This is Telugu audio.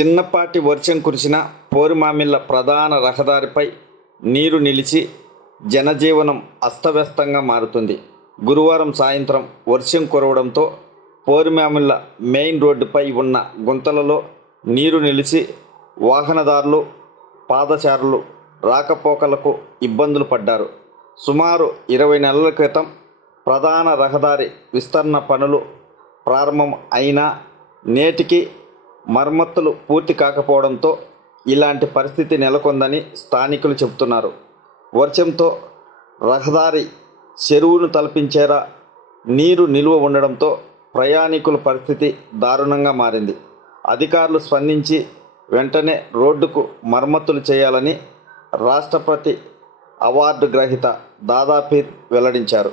చిన్నపాటి వర్షం కురిసిన పోరుమామిళ్ళ ప్రధాన రహదారిపై నీరు నిలిచి జనజీవనం అస్తవ్యస్తంగా మారుతుంది. గురువారం సాయంత్రం వర్షం కురవడంతో పోరుమామిళ్ళ మెయిన్ రోడ్డుపై ఉన్న గుంతలలో నీరు నిలిచి వాహనదారులు, పాదచారులు రాకపోకలకు ఇబ్బందులు పడ్డారు. సుమారు 20 నెలల క్రితం ప్రధాన రహదారి విస్తరణ పనులు ప్రారంభం అయినా నేటికి మరమ్మతులు పూర్తి కాకపోవడంతో ఇలాంటి పరిస్థితి నెలకొందని స్థానికులు చెబుతున్నారు. వర్షంతో రహదారి చెరువును తలపించేలా నీరు నిలువ ఉండడంతో ప్రయాణికుల పరిస్థితి దారుణంగా మారింది. అధికారులు స్పందించి వెంటనే రోడ్డుకు మరమ్మతులు చేయాలని రాష్ట్రపతి అవార్డు గ్రహీత దాదాపీర్ వెల్లడించారు.